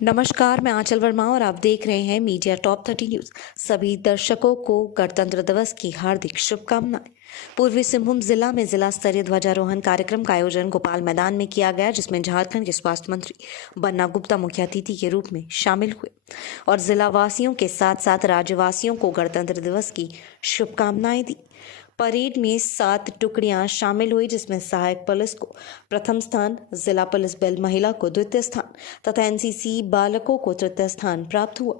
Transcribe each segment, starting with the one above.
नमस्कार, मैं आंचल वर्मा और आप देख रहे हैं मीडिया टॉप 30 न्यूज। सभी दर्शकों को गणतंत्र दिवस की हार्दिक शुभकामनाएं। पूर्वी सिंहभूम जिला में जिला स्तरीय ध्वजारोहण कार्यक्रम का आयोजन गोपाल मैदान में किया गया, जिसमें झारखंड के स्वास्थ्य मंत्री बन्ना गुप्ता मुख्य अतिथि के रूप में शामिल हुए और जिला वासियों के साथ साथ राज्यवासियों को गणतंत्र दिवस की शुभकामनाएं दी। परेड में 7 टुकड़ियां शामिल हुई, जिसमें सहायक पुलिस को प्रथम स्थान, जिला पुलिस बल महिला को द्वितीय स्थान तथा एनसीसी बालकों को तृतीय स्थान प्राप्त हुआ।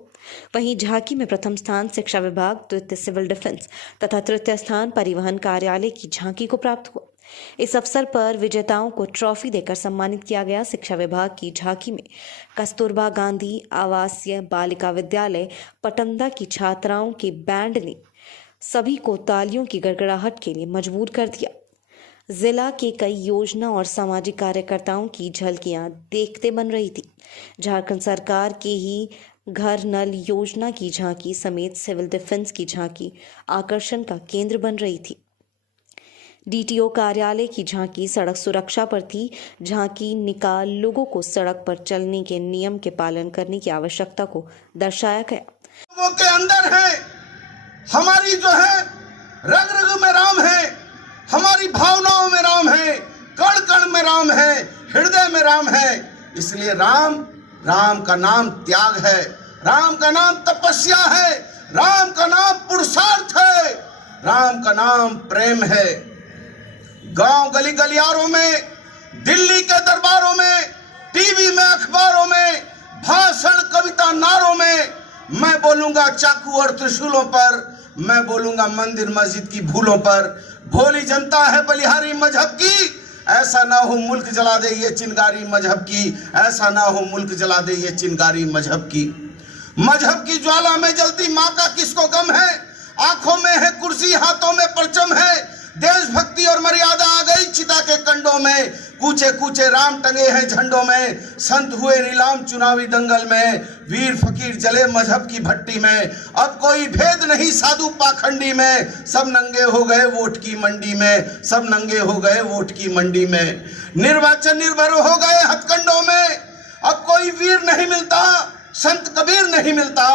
वहीं झांकी में प्रथम स्थान शिक्षा विभाग, द्वितीय सिविल डिफेंस तथा तृतीय स्थान परिवहन कार्यालय की झांकी को प्राप्त हुआ। इस अवसर पर विजेताओं को ट्रॉफी देकर सम्मानित किया गया। शिक्षा विभाग की झांकी में कस्तूरबा गांधी आवासीय बालिका विद्यालय पटंदा की छात्राओं के बैंड ने सभी को तालियों की गड़गड़ाहट के लिए मजबूर कर दिया। जिला के कई योजना और सामाजिक कार्यकर्ताओं की झलकियां देखते बन रही थी। झारखंड सरकार के ही घर नल योजना की झांकी समेत सिविल डिफेंस की झांकी आकर्षण का केंद्र बन रही थी। डीटीओ कार्यालय की झांकी सड़क सुरक्षा पर थी। झांकी निकाल लोगों को सड़क पर चलने के नियम के पालन करने की आवश्यकता को दर्शाया गया। लोगों के अंदर है, हमारी जो है रग रग में राम है, हमारी भावनाओं में राम है, कण कण में राम है, हृदय में राम है। इसलिए राम का नाम त्याग है, राम का नाम तपस्या है, राम का नाम पुरुषार्थ है, राम का नाम प्रेम है। गांव गली गलियारों में, दिल्ली के दरबारों में, टीवी में, अखबारों में, भाषण कविता नारों में मैं बोलूंगा चाकू और त्रिशूलों पर, मैं बोलूंगा मंदिर मस्जिद की भूलों पर। भोली जनता है बलिहारी मजहब की, ऐसा ना हो मुल्क जला दे ये चिंगारी मजहब की, ऐसा ना हो मुल्क जला दे ये चिंगारी मजहब की। मजहब की ज्वाला में जलती माँ का किसको गम है, आंखों में है कुर्सी हाथों में परचम है। देशभक्ति और मर्यादा आ गई चिता के कंडों में, कूचे कूचे राम टंगे हैं झंडों में। संत हुए नीलाम चुनावी दंगल में, वीर फकीर जले मजहब की भट्टी में। अब कोई भेद नहीं साधु पाखंडी में, सब नंगे हो गए वोट की मंडी में, सब नंगे हो गए वोट की मंडी में। निर्वाचन निर्भर हो गए हथकंडों में, अब कोई वीर नहीं मिलता, संत कबीर नहीं मिलता,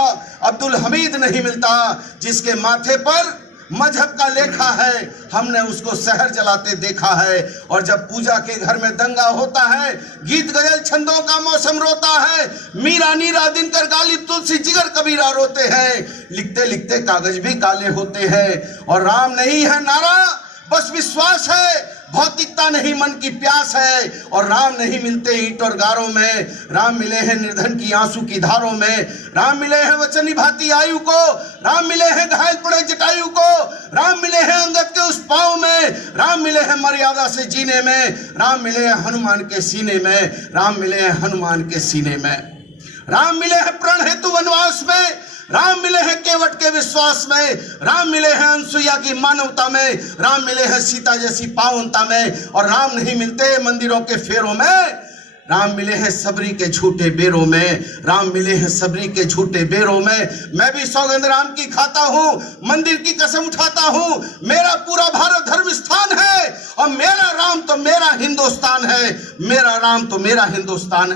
अब्दुल हमीद नहीं मिलता। जिसके माथे पर मजहब का लेखा है, हमने उसको शहर जलाते देखा है। और जब पूजा के घर में दंगा होता है, गीत गजल छंदों का मौसम रोता है। मीरा नीरा दिनकर गालिब तुलसी जिगर कबीरा रोते हैं, लिखते लिखते कागज भी काले होते हैं। और राम नहीं है नारा, बस विश्वास है, भौतिकता नहीं मन की प्यास है। और राम नहीं मिलते ईंट और गारों में, राम मिले हैं निर्धन की आंसू की धारों में। राम मिले हैं वचन निभाती आयु को, राम मिले हैं घायल पड़े जटायु को। राम मिले हैं अंगद के उस पांव में, राम मिले हैं मर्यादा से जीने में। राम मिले हैं हनुमान के सीने में, राम मिले हैं हनुमान के सीने में। राम मिले हैं प्रण हेतु वनवास में, राम मिले हैं केवट के विश्वास में। राम मिले हैं अनसुईया की मानवता में, राम मिले हैं सीता जैसी पावनता में। और राम नहीं मिलते मंदिरों के फेरों में, राम मिले हैं सबरी के झूठे बेरों में, राम मिले हैं सबरी के झूठे बेरों में। मैं भी सौगंध राम की खाता हूँ, मंदिर की कसम उठाता हूँ। मेरा पूरा भारत धर्म स्थान है और मेरा राम तो मेरा हिंदुस्तान है, मेरा राम तो मेरा हिंदुस्तान है।